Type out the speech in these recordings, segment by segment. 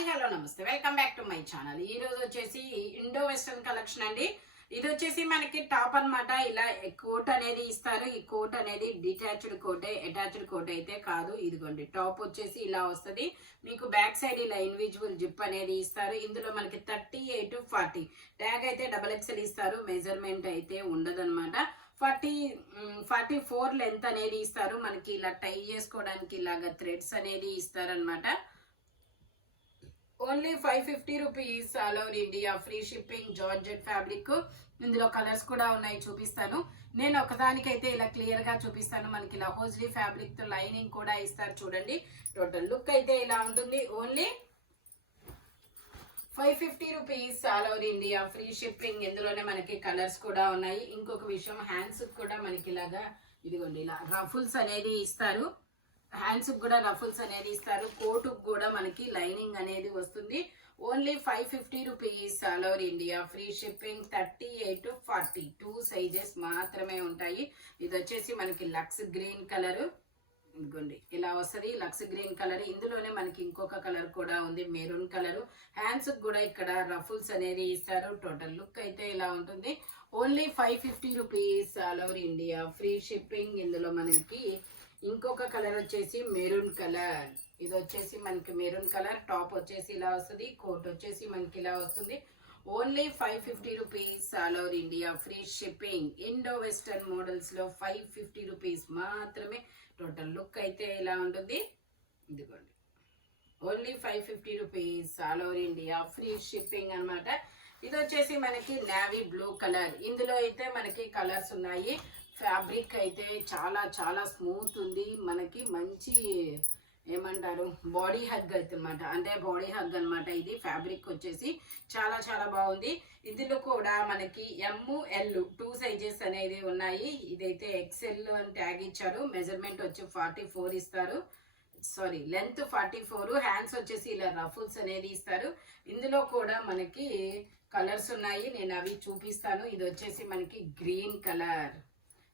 Hi hello నమస్తే welcome back to my channel. ఈ రోజు వచ్చేసి ఇండో వెస్టర్న్ కలెక్షన్ అండి. ఇది వచ్చేసి మనకి టాప్ అన్నమాట. ఇలా కోట్ అనేది ఇస్తారు. ఈ కోట్ అనేది డిటాచ్డ్ కోటే, అటాచ్డ్ కోట్ అయితే కాదు. ఇదిగోండి టాప్ వచ్చేసి ఇలా వస్తుంది. మీకు బ్యాక్ సైడ్ ఇలా ఇన్విజిబుల్ జిప్ అనేది ఇస్తారు. ఇందులో మనకి 38 to 40 ట్యాగ్ అయితే XXL ఇస్తారు. మెజర్మెంట్ అయితే ఉండదన్నమాట. 44 లెంత్ అనేది ఇస్తారు. మనకి ఇలా టై చేసుకోవడానికి ఇలాగా థ్రెడ్స్ అనేది ఇస్తారనమాట. Only 550 rupees all over India, free shipping, georgette fabric. ఇందులో కలర్స్ కూడా ఉన్నాయి, చూపిస్తాను. నేను ఒకదానికైతే ఇలా క్లియర్ గా చూపిస్తాను. మనకి ఇలా హోజ్లీ ఫ్యాబ్రిక్ తో లైనింగ్ కూడా ఇస్తారు. చూడండి టోటల్ లుక్ అయితే ఇలా ఉంటుంది. Only 550 rupees all over India, free shipping. ఇందులోనే మనకి కలర్స్ కూడా ఉన్నాయి. ఇంకొక విషయం, హ్యాండ్స్ కూడా మనకి ఇలాగా ఇదిగోండి ఇలా రఫుల్స్ అనేది ఇస్తారు. హ్యాండ్స్ కూడా రఫుల్స్ అనేది ఇస్తారు. కోటుకు కూడా మనకి లైనింగ్ అనేది వస్తుంది. Only 550 rupees all over India, free shipping. 38 to 40 2 sizes మాత్రమే ఉంటాయి. ఇది వచ్చేసి మనకి లక్స్ గ్రీన్ కలర్. ఇదిగోండి ఇలా వస్తుంది లక్స్ గ్రీన్ కలర్. ఇందులోనే మనకి ఇంకొక కలర్ కూడా ఉంది, మెరూన్ కలర్. హ్యాండ్స్ కూడా ఇక్కడ రఫుల్స్ అనేది ఇస్తారు. టోటల్ లుక్ అయితే ఇలా ఉంటుంది. Only 550 rupees all over India, free shipping. ఇందులో మనకి ఇంకొక కలర్ వచ్చేసి మెరూన్ కలర్. ఇది వచ్చేసి మనకి మెరూన్ కలర్. టాప్ వచ్చేసి ఇలా వస్తుంది, కోట్ వచ్చేసి మనకి ఇలా వస్తుంది. Only 550 rupees all over India, free shipping. Indo western models లో 550 రూపీస్ మాత్రమే. టోటల్ లుక్ అయితే ఇలా ఉంటుంది. ఇదిగోండి only 550 rupees all over India, free shipping అనమాట. ఇది వచ్చేసి మనకి నేవీ బ్లూ కలర్. ఇందులో అయితే మనకి కలర్స్ ఉన్నాయి. ఫ్యాబ్రిక్ అయితే చాలా చాలా స్మూత్ ఉంది. మనకి మంచి ఏమంటారు బాడీ హగ్ అయితే అనమాట, అంటే బాడీ హగ్ అనమాట. ఇది ఫ్యాబ్రిక్ వచ్చేసి చాలా చాలా బాగుంది. ఇందులో కూడా మనకి ML 2 సైజెస్ అనేది ఉన్నాయి. ఇదైతే XL అని ట్యాగ్ ఇచ్చారు. మెజర్మెంట్ వచ్చి 44 ఇస్తారు. Sorry length 44. హ్యాండ్స్ వచ్చేసి ఇలా రఫుల్స్ అనేది ఇస్తారు. ఇందులో కూడా మనకి కలర్స్ ఉన్నాయి, నేను అవి చూపిస్తాను. ఇది వచ్చేసి మనకి green colour.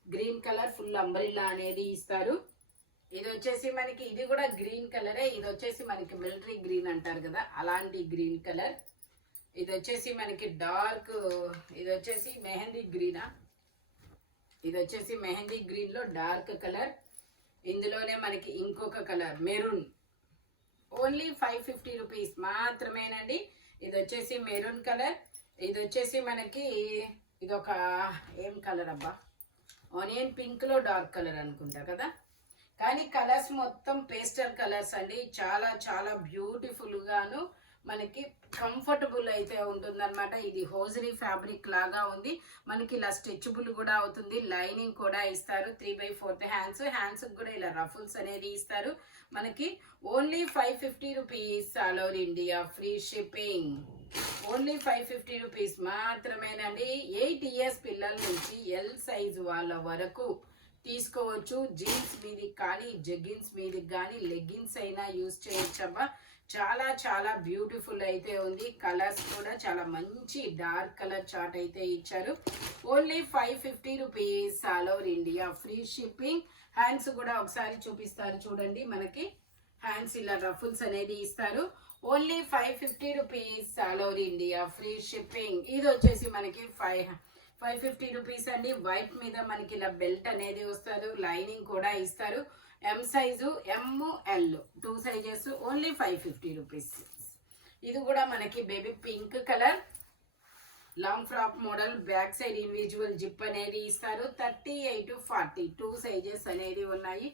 Green colour full umbrella అనేది ఇస్తారు. ఇది వచ్చేసి మనకి ఇది కూడా గ్రీన్ కలరే. ఇది వచ్చేసి మనకి మిలిటరీ గ్రీన్ అంటారు కదా, అలాంటి గ్రీన్ కలర్. ఇది వచ్చేసి మనకి డార్క్, ఇది వచ్చేసి మెహందీ గ్రీనా. ఇది వచ్చేసి మెహందీ గ్రీన్ లో డార్క్ కలర్. ఇందులోనే మనకి ఇంకొక కలర్ మెరూన్. ఓన్లీ 550 రూపీస్ మాత్రమేనండి. ఇది వచ్చేసి మెరూన్ కలర్. ఇది వచ్చేసి మనకి ఇదొక ఏం కలర్ అబ్బా, ఆనియన్ పింక్ లో డార్క్ కలర్ అనుకుంటా కదా. కానీ కలర్స్ మొత్తం పేస్టల్ కలర్స్ అండి. చాలా చాలా బ్యూటిఫుల్ గాను మనకి కంఫర్టబుల్ అయితే ఉంటుందన్నమాట. ఇది హోజరీ ఫ్యాబ్రిక్ లాగా ఉంది. మనకి ఇలా స్ట్రెచబుల్ కూడా అవుతుంది. లైనింగ్ కూడా ఇస్తారు. 3/4 హ్యాండ్స్. హ్యాండ్స్ కూడా ఇలా రఫుల్స్ అనేది ఇస్తారు. మనకి only 550 rupees all over India, free shipping. Only 550 rupees మాత్రమేనండి. 8 years పిల్లల నుంచి L సైజ్ వాళ్ళ వరకు తీసుకోవచ్చు. జీన్స్ మీదకి కానీ జెగిన్స్ మీదకి కానీ లెగ్గిన్స్ అయినా యూజ్ చేయొచ్చబ్బా. చాలా చాలా బ్యూటిఫుల్ అయితే ఉంది. కలర్స్ కూడా చాలా మంచి డార్క్ కలర్ చార్ట్ అయితే ఇచ్చారు. Only 550 rupees all over India, free shipping. Hands కూడా ఒకసారి చూపిస్తారు చూడండి. మనకి హ్యాండ్స్ ఇలా రఫుల్స్ అనేది ఇస్తారు. Only 550 rupees all over India, free shipping. ఇది వచ్చేసి మనకి 550 రూపీస్ అండి. వైట్ మీద మనకి ఇలా బెల్ట్ అనేది వస్తారు. లైనింగ్ కూడా ఇస్తారు. M size, ML 2 sizes. Only 550 rupees. ఇది కూడా మనకి baby pink colour, long frock model. Back side individual zip అనేది ఇస్తారు. 38 to 40 2 సైజెస్ అనేది ఉన్నాయి.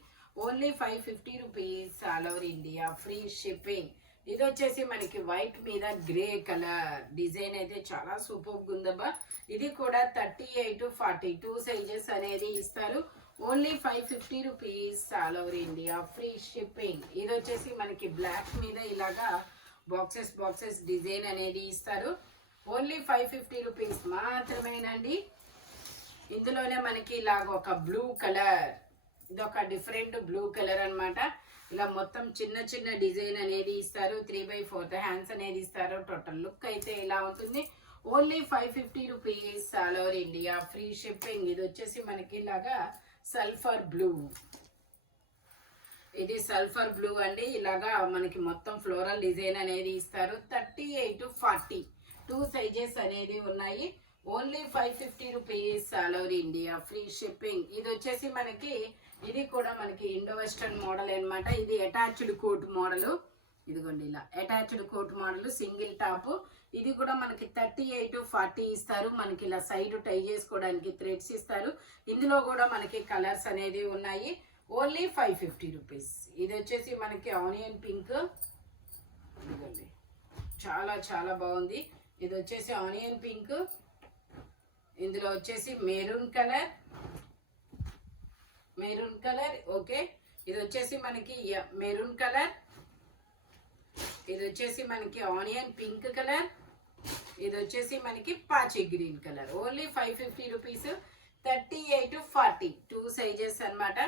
Only 550 rupees all over India, free shipping. ఇది వచ్చేసి మనకి వైట్ మీద గ్రే కలర్ డిజైన్ అయితే చాలా సూపర్ ఉందబ్బా. ఇది కూడా 38 to 40 2 సైజెస్ అనేది ఇస్తారు. Only 550 rupees all over India, free shipping. ఇది వచ్చేసి మనకి బ్లాక్ మీద ఇలాగా బాక్సెస్ డిజైన్ అనేది ఇస్తారు. ఓన్లీ 550 రూపీస్ మాత్రమేనండి. ఇందులోనే మనకి ఇలాగ ఒక బ్లూ కలర్, ఇదొక డిఫరెంట్ బ్లూ కలర్ అనమాట. ఇలా మొత్తం చిన్న చిన్న డిజైన్ అనేది ఇస్తారు. 3/4 హ్యాండ్స్ అనేది ఇస్తారు. టోటల్ లుక్ అయితే ఇలా ఉంటుంది. Only 550 rupees all over India, free shipping. ఇది వచ్చేసి మనకి ఇలాగా సల్ఫర్ బ్లూ. ఇది సల్ఫర్ బ్లూ అండి. ఇలాగా మనకి మొత్తం ఫ్లోరల్ డిజైన్ అనేది ఇస్తారు. 38 to 40 టూ సైజెస్ అనేది ఉన్నాయి. Only 550 rupees all over India, free shipping. ఇది వచ్చేసి మనకి ఇది కూడా మనకి ఇండో వెస్టర్న్ మోడల్ అన్నమాట. ఇది అటాచ్డ్ కోట్ మోడల్. ఇదిగోండి ఇలా attached coat model single top. ఇది కూడా మనకి 38 to 40 ఇస్తారు. మనకి ఇలా సైడ్ టై చేసుకోవడానికి థ్రెడ్స్ ఇస్తారు. ఇందులో కూడా మనకి కలర్స్ అనేది ఉన్నాయి. Only 550 rupees. ఇది వచ్చేసి మనకి ఆనియన్ పింక్. ఇదిగోండి చాలా చాలా బాగుంది. ఇది వచ్చేసి ఆనియన్ పింక్. ఇందులో వచ్చేసి మెరూన్ కలర్, ఓకే. ఇది వచ్చేసి మనకి మెరూన్ కలర్. ఇది వచ్చేసి మనకి ఆనియన్ పింక్ కలర్. ఇది వచ్చేసి మనకి పాచి green colour. Only 550 rupees. 38 to 40 two sizes అన్నమాట.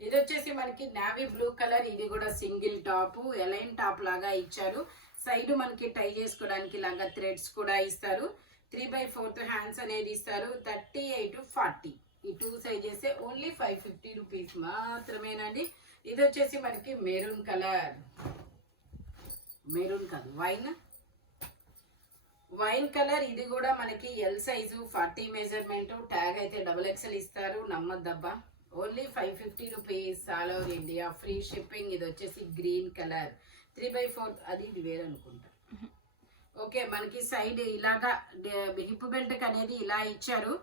ఇది వచ్చేసి మనకి నావీ బ్లూ కలర్. ఇది కూడా సింగిల్ టాప్, ఎలైన్ టాప్ లాగా ఇచ్చారు. సైడ్ మనకి టై చేసుకోవడానికి లాగా థ్రెడ్స్ కూడా ఇస్తారు. 3/4 హ్యాండ్స్ అనేది ఇస్తారు. 38 to 40 ఈ టూ సైజెస్. ఓన్లీ 550 రూపీస్ మాత్రమేనండి. ఇది వచ్చేసి మనకి మెరూన్ కలర్, వైన్ కలర్. ఇది కూడా మనకి ఎల్ సైజు 40 మెజర్మెంట్. ట్యాగ్ అయితే XXL ఇస్తారు, నమ్మద్దబ్బా. Only 550 rupees all over India, free shipping. ఇది వచ్చేసి గ్రీన్ కలర్ 3/4. అది ఇది వేరే అనుకుంటా. ఓకే, మనకి సైడ్ ఇలాగా హిప్ బెల్ట్ అనేది ఇలా ఇచ్చారు.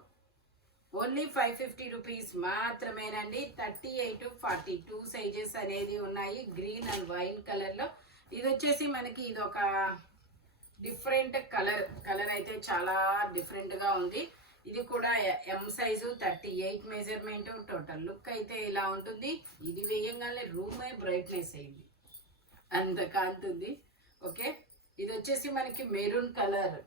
ఓన్లీ 550 రూపీస్ మాత్రమేనండి. 38 to 40 టూ సైజెస్ అనేది ఉన్నాయి. గ్రీన్ అండ్ వైన్ కలర్ లో. ఇది వచ్చేసి మనకి ఇది ఒక డిఫరెంట్ కలర్ అయితే చాలా డిఫరెంట్ గా ఉంది. ఇది కూడా M size 38 measurement. Total look అయితే ఇలా ఉంటుంది. ఇది వేయంగానే రూమే బ్రైట్నెస్ అయింది, అంత కాంతుంది. ఓకే, ఇది వచ్చేసి మనకి మెరూన్ కలర్.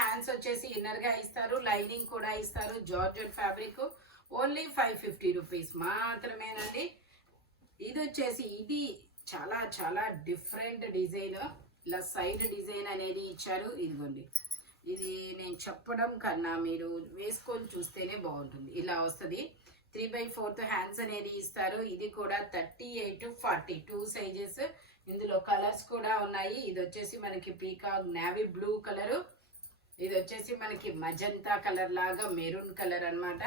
హ్యాండ్స్ వచ్చేసి ఇన్నర్ గా ఇస్తారు, లైనింగ్ కూడా ఇస్తారు. Georgette fabric. ఓన్లీ 550 రూపీస్ మాత్రమేనండి. ఇది వచ్చేసి ఇది చాలా చాలా డిఫరెంట్ డిజైన్. ఇలా సైడ్ డిజైన్ అనేది ఇచ్చారు. ఇదిగోండి, ఇది నేను చెప్పడం కన్నా మీరు వేసుకొని చూస్తేనే బాగుంటుంది. ఇలా వస్తుంది. 3/4 హ్యాండ్స్ అనేది ఇస్తారు. ఇది కూడా 38 to 40 టూ సైజెస్. ఇందులో కలర్స్ కూడా ఉన్నాయి. ఇది వచ్చేసి మనకి పీకాక్ నావీ బ్లూ కలరు. ఇది వచ్చేసి మనకి మజంతా కలర్ లాగా మెరూన్ కలర్ అన్నమాట.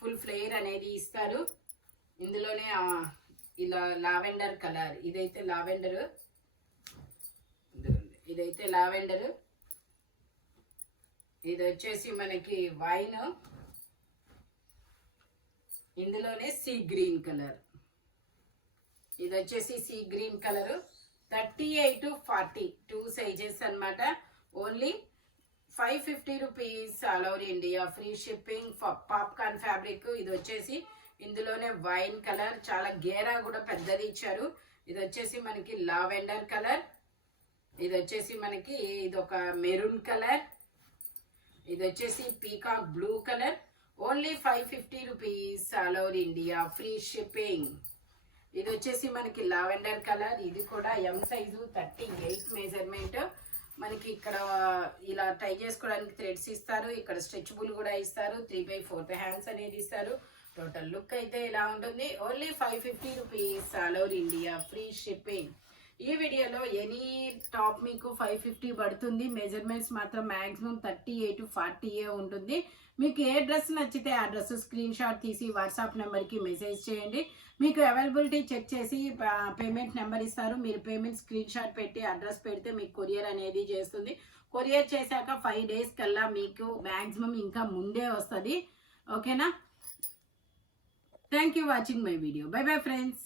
ఫుల్ ఫ్లేర్ అనేది ఇస్తారు. ఇందులోనే ఇలా లావెండర్ కలర్. ఇదైతే లావెండర్. ఇది వచ్చేసి మనకి వైన్. ఇందులోనే సీ గ్రీన్ కలర్. ఇది వచ్చేసి sea green colour. 38 to 40 two sizes అన్నమాట. Only 550 rupees all over India, free shipping. Popcorn fabric. ఇది వచ్చేసి ఇందులోనే వైన్ కలర్. చాలా గేరా కూడా పెద్దది ఇచ్చారు. ఇది వచ్చేసి మనకి లావెండర్ కలర్. ఇది వచ్చేసి మనకి ఇది ఒక మెరూన్ కలర్. ఇది వచ్చేసి peacock blue colour. Only 550 rupees all over India, free shipping. ఇది వచ్చేసి మనకి లావెండర్ కలర్. ఇది కూడా ఎం సైజు 38 మెజర్మెంట్. మనకి ఇక్కడ ఇలా టై చేసుకోవడానికి థ్రెడ్స్ ఇస్తారు. ఇక్కడ స్ట్రెచబుల్ కూడా ఇస్తారు. 3/4 హ్యాండ్స్ అనేది ఇస్తారు. టోటల్ లుక్ అయితే ఇలా ఉంటుంది. Only 550 rupees all over India, free shipping. ఈ వీడియోలో ఎనీ టాప్ మీకు 550 పడుతుంది. మెజర్మెంట్స్ మాత్రం మ్యాక్సిమం 38 to 40 ఉంటుంది. మీకు ఏ డ్రెస్ నచ్చితే ఆ డ్రెస్ స్క్రీన్ షాట్ తీసి వాట్సాప్ నెంబర్కి మెసేజ్ చేయండి. మీకు అవైలబిలిటీ చెక్ చేసి పేమెంట్ నెంబర్ ఇస్తారు. మీరు పేమెంట్ స్క్రీన్ షాట్ పెట్టి అడ్రస్ పెడితే మీకు కొరియర్ అనేది చేస్తుంది. కొరియర్ చేశాక 5 days కల్లా మీకు మ్యాక్సిమం ఇంకా ముందే వస్తుంది. ఓకేనా? Thank you watching my video. By bye friends.